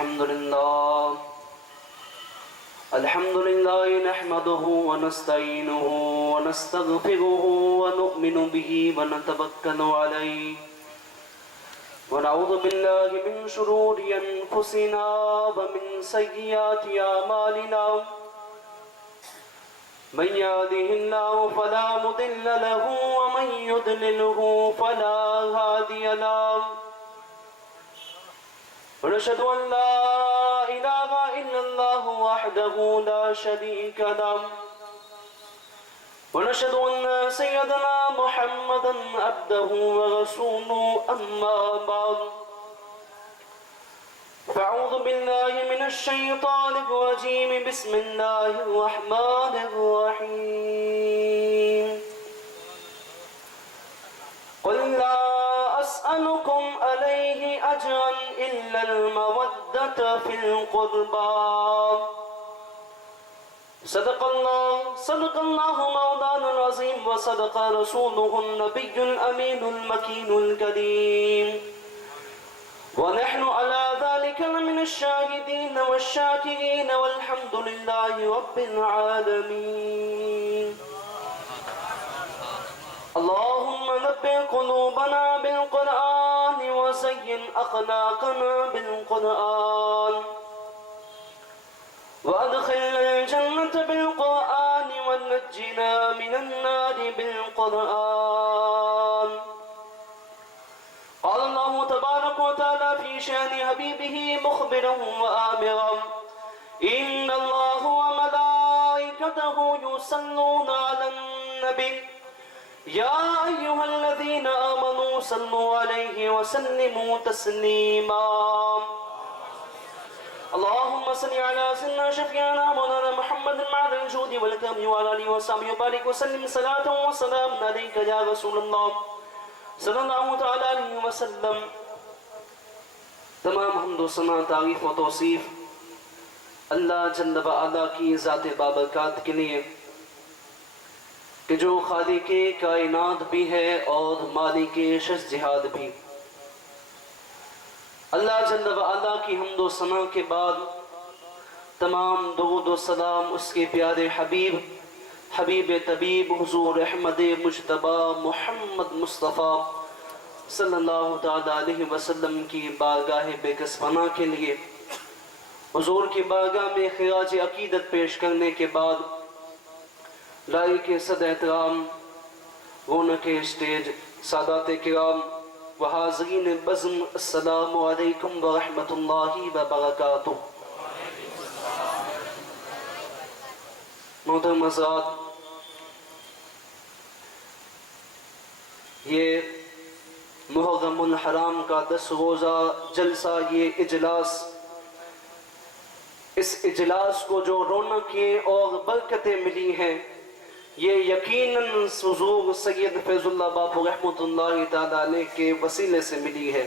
الحمد لله نحمده ونستعينه ونستغفره ونؤمن به ونتوكل عليه ونعوذ بالله من شرور أنفسنا ومن سيئات أعمالنا من يهده الله فلا مضل له ومن يضلله فلا هادي له ونشهد أن لا إله إلا الله وحده لا شريك له ونشهد أن سيدنا محمدا عبده ورسوله أما بعد فأعوذ بالله من الشيطان الرجيم بسم الله الرحمن الرحيم قل لا أسألكم عليه أجرا إلا المودة في القربى صدق الله مولانا العظيم وصدق رسوله النبي الأمين المكين الكريم ونحن على ذلك من الشاهدين والشاكرين والحمد لله رب العالمين اللهم نبئ قلوبنا بالقرآن وزين أخلاقنا بالقرآن وأدخلنا الجنة بالقرآن ونجنا من النار بالقرآن قال الله تبارك وتعالى في شأن حبيبه مخبرا وآمرا إن الله وملائكته يصلون على النبي يا أيها الذين آمنوا صلوا عليه وسلموا تسليما اللهم صل على سيدنا شفيعنا مولانا محمد المعد الجود والكرم وعلى آله وصحبه وبارك وسلم صلاة وسلام عليك يا رسول الله صلی اللہ تعالی علیہ وسلم. تمام حمد و ثنا تعریف و توصیف اللہ جل و علا کی ذات بابرکات کے لیے کہ جو خالق کائنات بھی ہے اور مالک شش جہاد بھی. اللہ جل و علا کی حمد و ثنا کے بعد تمام درود و سلام اس کے پیارے حبیب طبیب حضور احمد مجتبی محمد مصطفیٰ صلی اللہ تعالی علیہ وسلم کی بارگاہ بےکس پناہ کے لیے حضور کی بارگاہ میں خراج عقیدت پیش کرنے کے بعد لائق صد احترام رونق اسٹیج سادات کرام و حاضرین بزم السلام علیکم ورحمۃ اللہ وبرکاتہ. محترم حضرات، یہ محرم الحرام کا 10 روزہ جلسہ، یہ اجلاس، اس اجلاس کو جو رونقیں اور برکتیں ملی ہیں یہ یقیناً حضور سید فیض اللہ باپو رحمۃ اللہ تعالی علیہ کے وسیلے سے ملی ہے.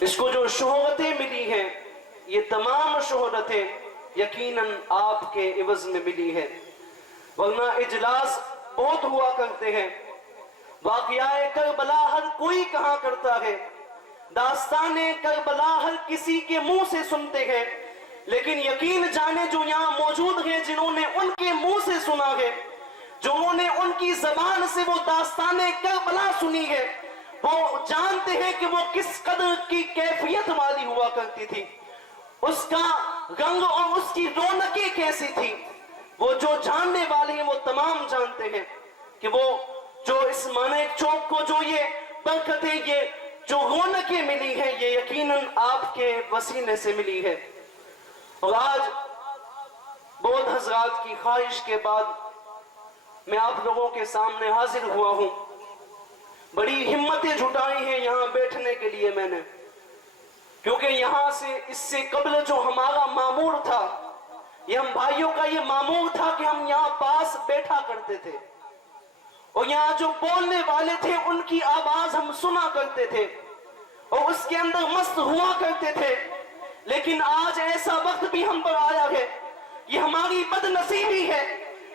اس کو جو شہرتیں ملی ہیں یہ تمام شہرتیں یقیناً آپ کے عوض میں ملی ہے، ورنہ اجلاس بہت ہوا کرتے ہیں. واقعہ کربلا ہر کوئی کہا کرتا ہے، داستان کربلا ہر کسی کے منہ سے سنتے ہیں، لیکن یقین جانے جو یہاں موجود ہیں جنہوں نے ان کے منہ سے سنا ہے، جنہوں نے ان کی زبان سے وہ داستان کربلا سنی ہے، وہ جانتے ہیں کہ وہ کس قدر کی کیفیت والی ہوا کرتی تھی، اس کا رنگ اور اس کی رونقیں کیسی تھی. وہ جو جاننے والے ہیں وہ تمام جانتے ہیں کہ وہ جو اس مانے چوک کو جو یہ برکتیں، یہ جو رونقیں ملی ہیں یہ یقیناً آپ کے وسیلے سے ملی ہے. اور آج بہت حضرات کی خواہش کے بعد میں آپ لوگوں کے سامنے حاضر ہوا ہوں. بڑی ہمتیں جھٹائی ہیں یہاں بیٹھنے کے لیے میں نے، کیونکہ یہاں سے اس سے قبل جو ہمارا معمور تھا، یہ ہم بھائیوں کا یہ معمور تھا کہ ہم یہاں پاس بیٹھا کرتے تھے اور یہاں جو بولنے والے تھے ان کی آواز ہم سنا کرتے تھے اور اس کے اندر مست ہوا کرتے تھے. لیکن آج ایسا وقت بھی ہم پر آیا ہے، یہ ہماری بد نصیبی ہے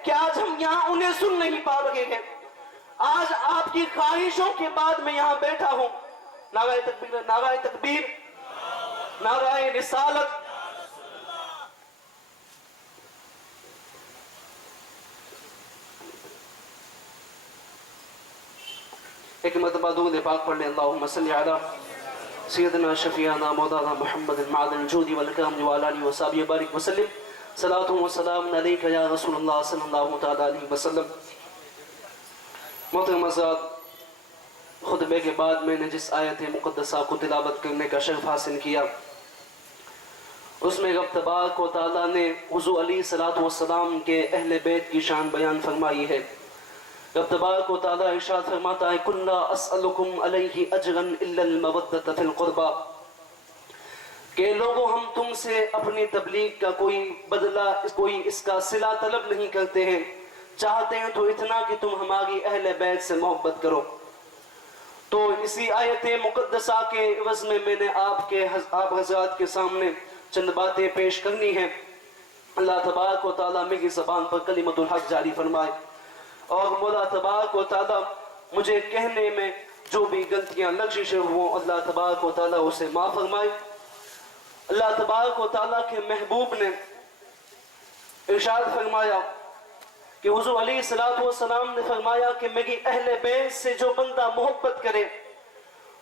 کہ آج ہم یہاں انہیں سن نہیں پا رہے ہیں. آج آپ کی خواہشوں کے بعد میں یہاں بیٹھا ہوں. نعرہ تکبیر، نعرہ تکبیر. नाराए रिसालत। एक मरतबा दूध पाक पढ़ लें। अल्लाहुम्मा सल्लि अला सय्यदना शफीअना मौलाना मुहम्मद मादन जूदी वल करम व अला आलिहि व सहाबिहि व बारिक वसल्लम। सलातु व सलाम अलैका या रसूलल्लाह सल्लल्लाहु तआला अलैहि वसल्लम। मोहतरम हज़रात, खुतबे के बाद मैंने जिस आयत मुक़द्दसा को तिलावत करने का शर्फ हासिल किया, उसमें रब तबारक व तआला ने हुज़ूर अलैहिस्सलातु वस्सलाम के अहले बैत की शान बयान फरमाई है। रब तबारक व तआला इरशाद फरमाता है, कुल ला अस्अलुकुम अलैहि अजरन इल्लल मवद्दत फिल क़ुरबा, कि लोगों हम तुमसे अपनी तबलीग का कोई बदला, कोई इसका सिला तलब नहीं करते हैं, चाहते हैं तो इतना कि तुम हमारी अहले बैत से मोहब्बत करो। तो इसी आयत मुक़द्दसा के इवज़ में मैंने आप हज़रात के सामने चंद बातें पेश करनी है। अल्लाह तबारक व तआला मेरी ज़बान पर कलिमतुल हक़ जारी फरमाए और मौला तबारक व तआला मुझे कहने में जो भी गलतियां लग़ज़िशें हुआ, अल्लाह तबारक व तआला उसे माफ़ फरमाए। अल्लाह तबारक व तआला के महबूब ने इरशाद फरमाया कि हुज़ूर अलैहिस्सलातु वस्सलाम ने फरमाया कि मेरी अहले बैत से जो बंदा मोहब्बत करे,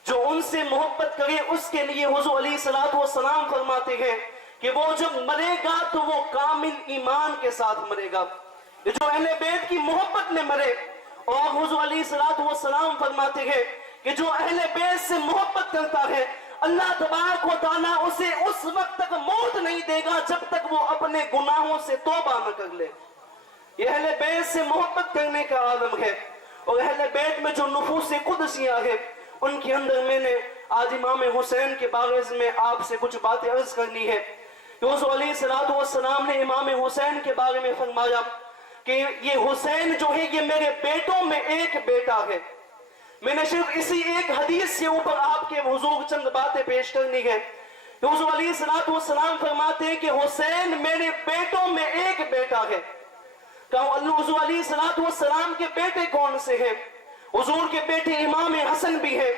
जो उनसे मोहब्बत करे, उसके लिए हुज़ूर अलैहिस्सलातु वस्सलाम फरमाते हैं कि वो जब मरेगा तो वो कामिल ईमान के साथ मरेगा। ये जो अहले बैत की मोहब्बत में मरे, और हुज़ूर अलैहिस्सलातु वस्सलाम फरमाते हैं कि जो अहले बैत से मोहब्बत करता है, अल्लाह तबारक व तआला उसे उस वक्त तक मौत नहीं देगा जब तक वो अपने गुनाहों से तौबा न कर ले। ये अहले बैत से मोहब्बत करने का आलम है। और अहले बैत में जो नुफूस कुदसियां है, उनके अंदर मैंने आज इमाम हुसैन के बारे में आपसे कुछ बातें अर्ज करनी है। हुज़ूर अलैहिस्सलातु वस्सलाम ने इमाम हुसैन के बारे में फरमाया कि ये हुसैन जो है, ये मेरे बेटों में एक बेटा है। मैंने सिर्फ इसी एक हदीस के ऊपर आपके हुजूर चंद बातें पेश करनी है। हुज़ूर अलैहिस्सलातु वस्सलाम फरमाते हैं कि हुसैन मेरे बेटों में एक बेटा है। हुज़ूर अलैहिस्सलातु वस्सलाम के बेटे कौन से हैं? हुजूर के बेटे इमाम हसन भी है,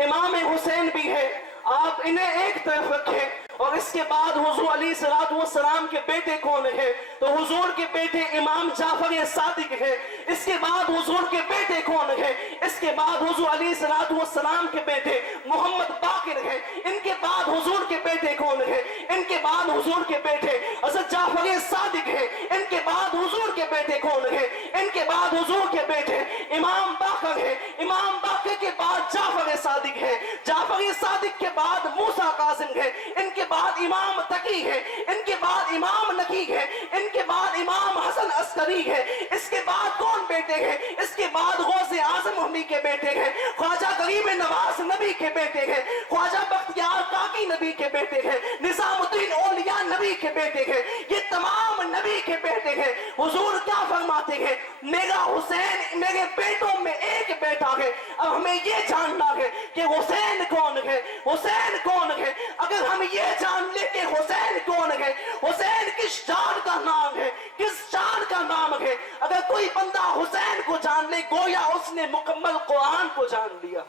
इमाम हुसैन भी है। आप इन्हें एक तरफ रखें। और इसके बाद हुजूर अलैहिस्सलातु वस्सलाम के बेटे कौन है? तो हुजूर के बेटे इमाम जाफर सादिक है। इसके बाद हुजूर के बेटे कौन है? इसके बाद हुजूर अलैहिस्सलातु वस्सलाम के बेटे मोहम्मद बाकिर है। इनके बाद हुजूर के बेटे कौन है? इनके बाद हुजूर के बेटे हज़रत जाफर सादिक है। इनके बाद हुजूर के बेटे कौन है? इनके बाद हुजूर के बेटे इमाम बाकर है। इमाम बाकर के बाद जाफर सादिक है। जाफर सादिक के बाद मूसा कासिम है। इनके बाद इमाम तकी है। इनके बाद इमाम नकी है। इनके बाद इमाम हसन अस्करी है। इसके बाद कौन बेटे हैं? इसके बाद गौसे आजम हमी के बेटे हैं। ख्वाजा गरीब नवाज नबी के बेटे हैं। ख्वाजा बख्तियार काकी नबी के बेटे हैं। निजामुद्दीन औलिया नबी के बेटे हैं। ये तमाम नबी के बेटे हैं। हुजूर क्या फरमाते हैं? मेरा हुसैन मेरे बेटों में एक बेटा है। अब हमें ये जानना है कि हुसैन कौन है? हुसैन कौन है? अगर हम ये जान ले कि हुसैन कौन है, हुसैन किस शान का नाम है, किस शान का नाम है, अगर कोई बंदा हुसैन को जान ले, गोया उसने मुकम्मल कुरान को जान लिया।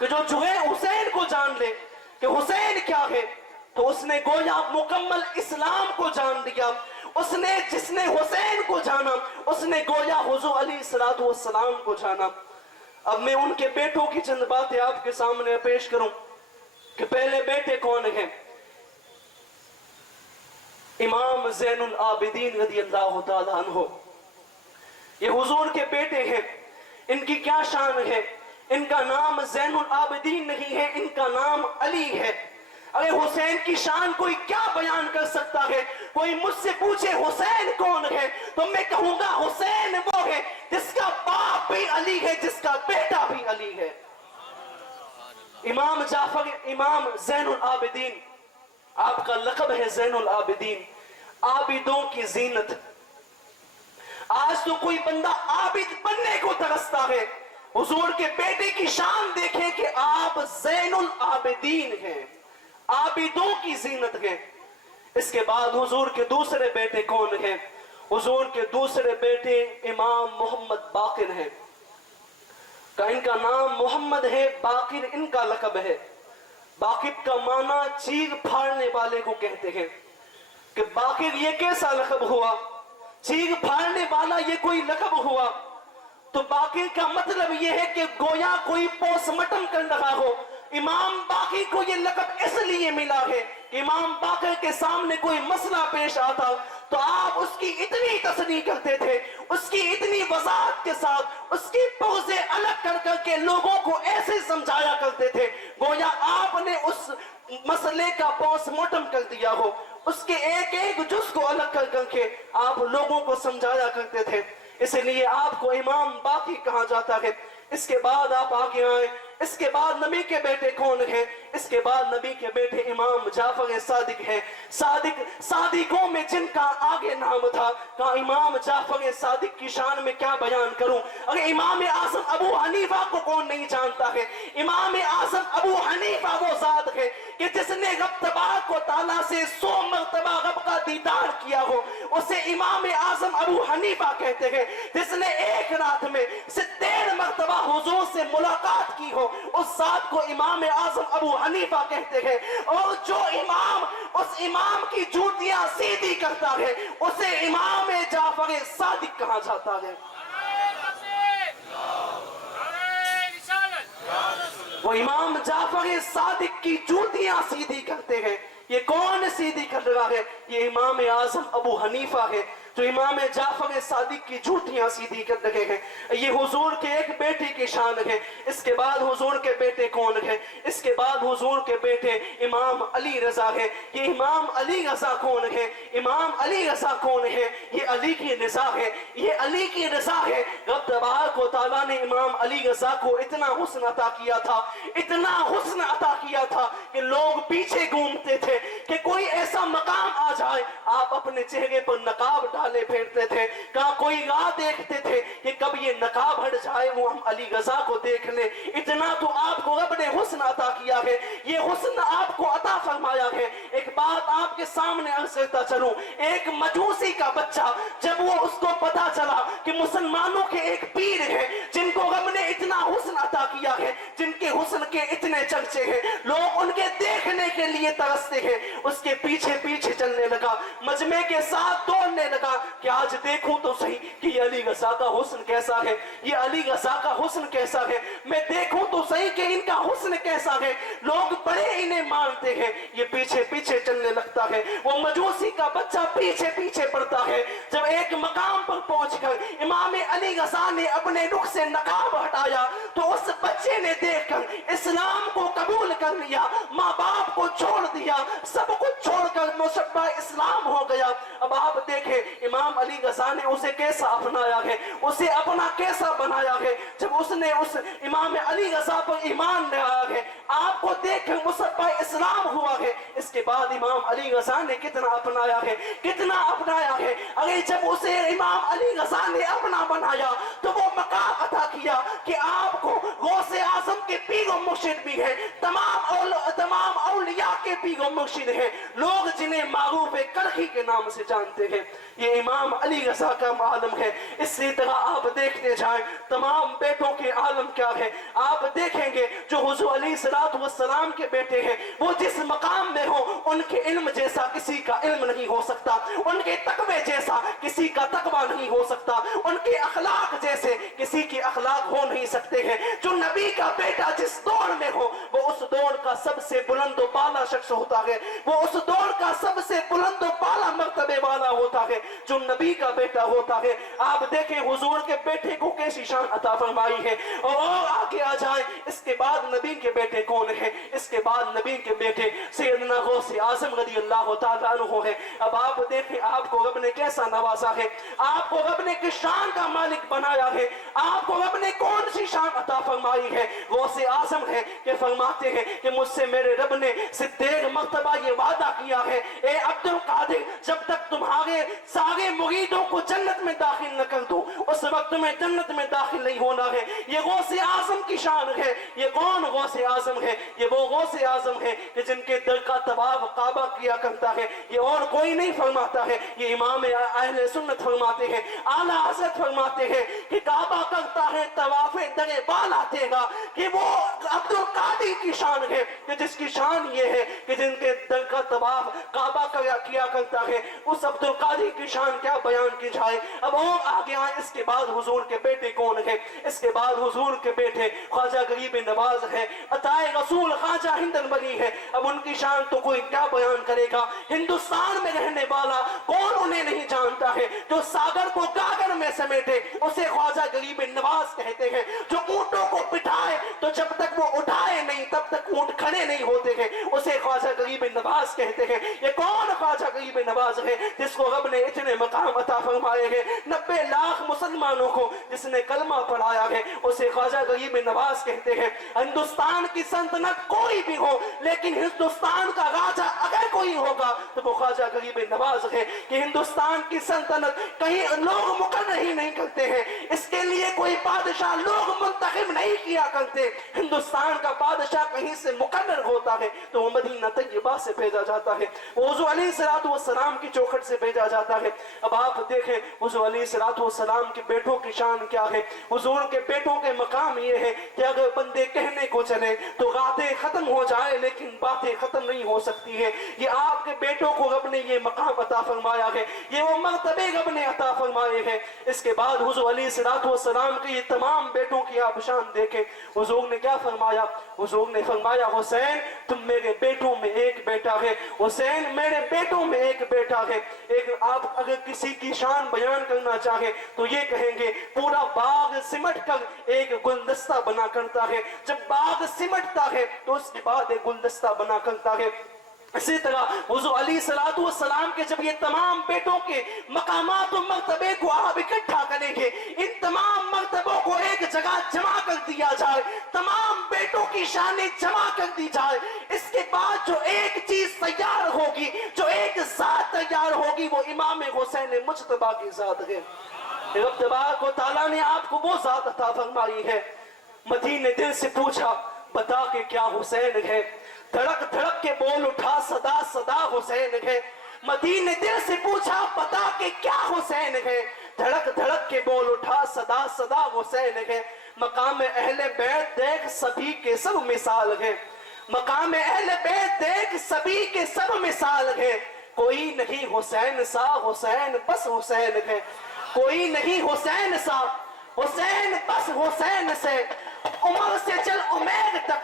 कि जो है हुसैन को जान ले कि हुसैन क्या है, तो उसने गोया मुकम्मल इस्लाम को जान लिया। उसने जिसने हुसैन को जाना, उसने गोया हुजूर अलैहिस्सलातु वस्सलाम को जाना। अब मैं उनके बेटों की चंद बातें आपके सामने पेश करूं कि पहले बेटे कौन है? इमाम ज़ैनुल आबिदीन रज़ियल्लाहु ताला अन्हु। ये हुजूर के बेटे हैं। इनकी क्या शान है? इनका नाम ज़ैनुल आबिदीन नहीं है, इनका नाम अली है। अरे हुसैन की शान कोई क्या बयान कर सकता है? कोई मुझसे पूछे हुसैन कौन है, तो मैं कहूंगा हुसैन वो है जिसका बाप भी अली है, जिसका बेटा भी अली है। इमाम जाफर, इमाम ज़ैनुल आबिदीन, आपका लक़ब है ज़ैनुल आबिदीन, आबिदों की जीनत। आज तो कोई बंदा आबिद बनने को तरसता है। हुजूर के बेटे की शान देखें कि आप ज़ैनुल आबिदीन हैं, आबिदों की जीनत है। इसके बाद हुजूर के दूसरे बेटे कौन हैं? हुजूर के दूसरे बेटे इमाम मोहम्मद बाकिर हैं। इनका नाम मोहम्मद है, बाकिर इनका लक़ब है। बाकिब का माना चीर फाड़ने वाले को कहते हैं कि बाकिब ये कैसा लक़ब हुआ, चीर फाड़ने वाला ये कोई लक़ब हुआ। तो बाकी का मतलब ये है कि गोया कोई पोस्टमार्टम कर रहा हो। इमाम बाकी को ये लक़ब इसलिए मिला है, इमाम बाकी के सामने कोई मसला पेश आता तो आप उसकी इतनी तस्दीक करते थे, उसकी इतनी वजाहत के साथ उसकी पोज़े अलग कर करके लोगों को ऐसे समझाया करते थे गोया आपने उस मसले का पोस्टमार्टम कर दिया हो। उसके एक एक जुज़ को अलग कर करके आप लोगों को समझाया करते थे, इसलिए आपको इमाम बाकी कहा जाता है। इसके बाद आप आगे आए, इसके बाद नबी के बेटे कौन है? इसके बाद नबी के बेटे इमाम जाफर सादिक है। सादिकों में जिनका आगे नाम था, कहा इमाम जाफर सादिक की शान में क्या बयान करूं। अगर इमाम आज़म अबू हनीफा को कौन नहीं जानता है? इमाम आज़म अबू हनीफा वो ज़ात है कि जिसने रब तबारक व तआला से 100 मरतबा रब का दीदार किया हो, उसे इमाम आज़म अबू हनीफा कहते हैं। जिसने एक रात में 70 मरतबा हुजूर से मुलाकात की हो, उस ज़ात को इमाम आज़म अबू हनीफा कहते हैं। और जो इमाम उस इमाम की जूतियां सीधी करता है, उसे इमाम जाफर सादिक कहा जाता है। वो इमाम जाफर सादिक की जूतियां सीधी करते हैं। ये कौन सीधी कर रहा है? ये इमाम आज़म अबू हनीफा है जो इमाम जाफर सादिक की जूतियां सीधी कर रहे हैं। ये हुजूर के एक बेटे की शान है। इसके बाद हुजूर के बेटे कौन है? इसके बाद हुजूर के बेटे इमाम अली रजा है। ये इमाम अली रजा कौन है? इमाम अली रजा कौन है? ये अली की रजा है, ये अली की रजा है। रब तबारक व तआला ने इमाम अली रजा को इतना हुस्न अता किया था, इतना हुस्न अता किया था कि लोग पीछे घूमते थे कि कोई ऐसा मकाम आ जाए। आप अपने चेहरे पर नकाब डाले फेरते थे, कहा कोई राह देखते थे कि कब ये नकाब हट जाए वो हम अली रजा को देख ले। इतना तो आपको रब ने हुस्न अता किया है, ये हुस्न आपको अता फरमाया है। एक बात आपके सामने अर्ज करता चलूं, एक मजूसी का बच्चा जब वो उसको पता चला कि मुसलमानों के एक पीर है जिनको रब ने इतना हुस्न अता किया है, जिनके हुस्न के इतने चर्चे हैं, लोग उनके देखने के लिए तरसते हैं, उसके पीछे पीछे चलने लगा, मजमे के साथ दौड़ने लगा कि आज देखूं तो सही कि ये अली रजा का हुस्न कैसा है, ये अली रजा का हुस्न कैसा है, मैं देखूं तो सही कि इनका हुस्न कैसा है। लोग बड़े इन्हें मानते हैं, ये पीछे पीछे चलने लगता है। वो मजूसी का बच्चा पीछे पीछे पड़ता है। जब एक मकाम पर पहुंचकर इमाम अली रजा ने अपने रुख से नकाब हटाया तो उस बच्चे ने देखकर इस्लाम को कबूल कर लिया, माँ बाप को छोड़ दिया, सब कुछ छोड़कर मुसब्बा इस्लाम हो गया। अब आप देखें इमाम अली रजा ने उसे कैसा अपनाया है, उसे अपना कैसा बनाया है। जब उसने उस इमाम अली रजा पर ईमान लाया है, आपको देखकर मुसब्बा इस्लाम हुआ है। इसके बाद इमाम अली रजा ने कितना अपनाया है, कितना अपनाया है। अरे जब उसे इमाम अली रजा ने अपना बनाया तो वो मकाम अता किया कि आपको गौसे आजम के पीर मुर्शिद भी है, तमाम औलिया के पीर मुर्शिद है, लोग जिन्हें मारूफ करखी के नाम से जानते हैं। ये इमाम अली रजा का आलम है। इसी तरह आप देखते जाएं तमाम बेटों के आलम क्या है। आप देखेंगे जो हुजूर अलैहिस्सलातु वस्सलाम के बेटे हैं, वो जिस मकाम में हो उनके इल्म जैसा किसी का इल्म नहीं हो सकता, उनके तकवे जैसा किसी का तकवा नहीं हो सकता, उनके अखलाक जैसे किसी के अखलाक हो नहीं सकते हैं। जो नबी का बेटा जिस दौर में हो वो उस दौर का सबसे बुलंद व बाला शख्स होता है, वो उस दौर का सबसे बुलंद व बाला मर्तबे वाला होता है जो नबी का बेटा होता है। आप देखें हुजूर के बेटे को कैसी शान अता फरमाई है। और आगे आ जाए, इसके बाद नबी के बेटे कौन है? इसके बाद नबी के बेटे सैयदना गौसे आजम रज़ियल्लाहु ताला अन्हु है। अब आप देखें आपको रब ने कैसा नवाजा है, आपको रब ने किस शान का मालिक बनाया है, आपको रब ने कौन सी शान अता फरमाई है। गौसे आजम है कि फरमाते हैं कि मुझसे मेरे रब ने 70 मर्तबा ये वादा किया है, ए अब्दुल कादिर जब तक तुम्हारे सारे मुरीदों को जन्नत में दाखिल न कर दो उस वक्त में जन्नत में दाखिल नहीं होना है। ये गौसे आजम की शान है। ये कौन गौसे आजम है? ये वो गौसे आजम है कि जिनके दर का तवाफ काबा किया करता है, ये और कोई नहीं फरमाता है। ये इमाम अहले सुन्नत फरमाते हैं, आला हज़रत फरमाते हैं कि काबा करता है तवाफ़े दरे बाला ख्याल आते गا कि वो अब्दुल कादिर की शान है कि जिसकी शान ये है कि जिनके दर का तवाफ काबा किया करता है, उस अब्दुल कादिर की शान क्या बयान की जाए। अब और आगे आए, इसके बाद हुजूर के बेटे कौन है? इसके बाद हुजूर के बेटे ख्वाजा गरीब नवाज है, अताए रसूल ख्वाजा हिंदन बनी है। अब उनकी शान तो कोई क्या बयान करेगा। हिंदुस्तान में रहने वाला कौन उन्हें नहीं जानता है। जो सागर को गागर में समेटे उसे ख्वाजा गरीब नवाज कहते हैं। जो ऊंटों को बिठाए तो जब तक वो उठाए नहीं तब तक ऊंट खड़े नहीं होते हैं, उसे ख्वाजा गरीब नवाज कहते हैं। ये कौन ख्वाजा गरीब नवाज है जिसको रब ने इतने मकाम अता फरमाए हैं। 90 लाख मुसलमानों को जिसने कलमा पढ़ाया है उसे ख्वाजा गरीब नवाज कहते हैं। हिंदुस्तान की सल्तनत कोई भी हो, लेकिन हिंदुस्तान का राजा अगर कोई होगा तो वो ख्वाजा गरीब नवाज है। कि हिंदुस्तान की सल्तनत कहीं लोग मुकर्रर ही नहीं करते हैं, इसके लिए कोई बादशाह लोग मुंतखब नहीं किया करते। हिंदुस्तान का बादशाह कहीं से मुकर्रर होता है तो वो मदीना तैयबा से भेजा जाता है, हुजूर अलैहिस्सलाम की चौखट से भेजा जाता है। अब आप देखें हुजूर अलैहिस्सलाम के बेटों की शान क्या है। हुजूर के बेटों के मकाम ये है कि अगर बंदे कहने को चले तो बातें खत्म हो जाए लेकिन बातें खत्म नहीं हो सकती है। ये आपके बेटों को रब ने ये मकाम अता फरमाया है, ये वो मर्तबे रब ने अता फरमाए हैं। इसके बाद हुजूर अलैहिस्सलाम के ये तमाम बेटों की आप शान देखें। हुजूर ने क्या फरमाया? हुजूर ने फरमाया हुसैन तुम मेरे बेटों में एक बेटा है, हुसैन मेरे बेटों में एक बेटा है। एक आप अगर किसी की शान बयान करना चाहे तो ये कहेंगे पूरा बाग सिमट कर एक गुलदस्ता बना करता है। जब बाग सिमटता है तो उसके बाद एक गुलदस्ता बना करता है। इसी तरह हुजूर अलैहिस्सलाम के जब ये तमाम बेटों के मकामात और मर्तबे को आप इकट्ठा करेंगे, इन तमाम मर्तबों को एक जगह जमा कर दिया जाए, तमाम बेटों की शानें जमा कर दी जाए, इसके बाद जो एक चीज तैयार होगी, जो एक जात तैयार होगी, वो इमाम हुसैन मुज्तबा की जात है। रब तबारक व तआला ने आपको वो जात अता फरमाई है। मदीने ने दिल से पूछा बता के क्या हुसैन है, धड़क धड़क के बोल उठा सदा सदा हुसैन है। मदीने ने दिल से पूछा बता के क्या हुसैन है, धड़क धड़क के बोल उठा सदा सदा हुसैन है। मकाम अहले बैत देख सभी के सब मिसाल है, मकाम अहले बैत देख सभी के सब मिसाल है। कोई नहीं हुसैन सा, हुसैन बस हुसैन है। कोई नहीं हुसैन सा, हुसैन बस हुसैन से। उमर से चल उमैर तक,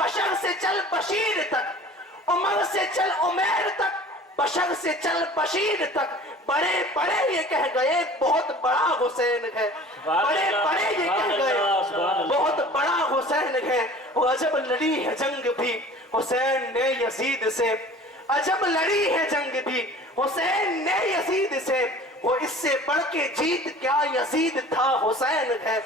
बशर से चल बशीर तक। उमर से चल उमैर तक, बशर से चल बशीर तक। बड़े बड़े ये कह गए बहुत बड़ा हुसैन है, बड़े बड़े ये कह गए बहुत बड़ा हुसैन है। वो अजब लड़ी है जंग भी हुसैन ने यजीद से, अजब लड़ी है जंग भी हुसैन ने यजीद से। वो इससे बढ़ के जीत क्या यजीद था हुसैन है,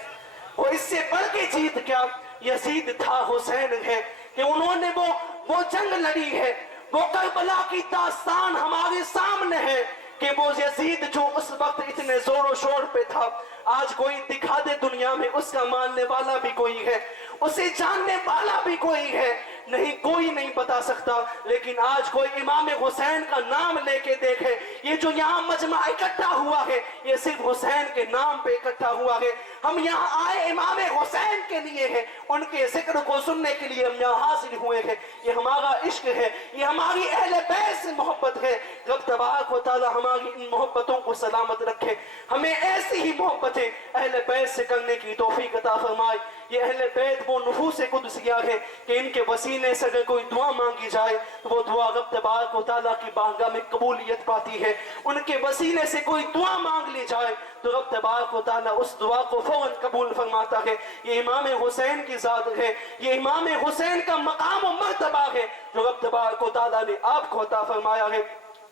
वो इससे बढ़ के जीत क्या यजीद था हुसैन है। कि उन्होंने वो जंग लड़ी है, वो करबला की दास्तान हमारे सामने है कि वो यजीद जो उस वक्त इतने जोरों शोर पे था, आज कोई दिखा दे दुनिया में उसका मानने वाला भी कोई है, उसे जानने वाला भी कोई है नहीं, कोई नहीं बता सकता। लेकिन आज कोई इमाम हुसैन का नाम लेके देखे, ये जो यहाँ मजमा इकट्ठा हुआ है ये सिर्फ हुसैन के नाम पे इकट्ठा हुआ है। हम यहाँ आए इमाम हुसैन के लिए हैं, उनके जिक्र को सुनने के लिए हम यहाँ हाजिर हुए हैं। ये हमारा इश्क है, ये हमारी अहले बैत से मोहब्बत है। रब तबारक व तआला हमारी इन मोहब्बतों को सलामत रखे, हमें ऐसी ही मोहब्बतें अहले बैत से करने की तौफीक अता फरमाए। ये अहले बैत वो नफूस कुदसिया है कि इनके वसीले से अगर कोई दुआ मांगी जाए तो वो दुआ रब तबारक व तआला की बारगाह में कबूलियत पाती है। उनके वसीले से कोई दुआ मांग ली जाए तो रब तबारक व तआला उस दुआ को फौरन कबूल फरमाता है। ये इमाम हुसैन की जात है, ये इमाम हुसैन का मकाम और मर्तबा है जो रब तबारक व तआला ने आपको अता फरमाया है।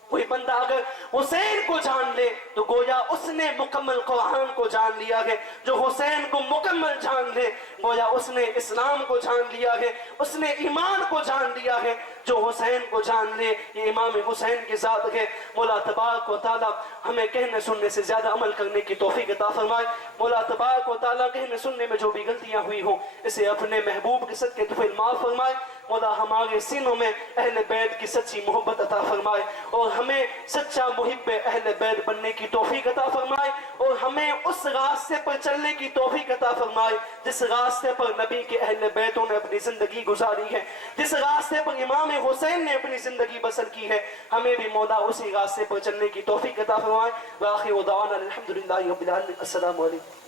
कोई बंदा अगर हुसैन को जान ले तो गोया उसने मुकम्मल कुरान को जान लिया है। जो हुसैन को मुकम्मल जान ले गोया उसने इस्लाम को जान लिया है, उसने ईमान को जान लिया है। जो हुसैन को जान ले ये इमाम हुसैन की जात है। मौला तबारक व तआला हमें कहने सुनने से ज्यादा अमल करने की तौफीक अता फरमाए। मौला तबारक व तआला कहने सुनने में जो भी गलतियां हुई हो इसे अपने महबूब के सदके तुफैल माफ फरमाए। مولا ہمارے سینوں میں اہل بیت کی سچی محبت عطا فرمائے اور ہمیں سچا محب اہل بیت بننے کی توفیق عطا فرمائے اور ہمیں اس راستے پر چلنے کی توفیق عطا فرمائے جس راستے پر نبی کے اہل بیتوں نے اپنی زندگی گزاری ہے، جس راستے پر امام حسین نے اپنی زندگی بسر کی ہے، ہمیں بھی مولا اسی راستے پر چلنے کی توفیق عطا فرمائے۔ وآخر دعوانا الحمدللہ رب العالمین۔ السلام علیکم۔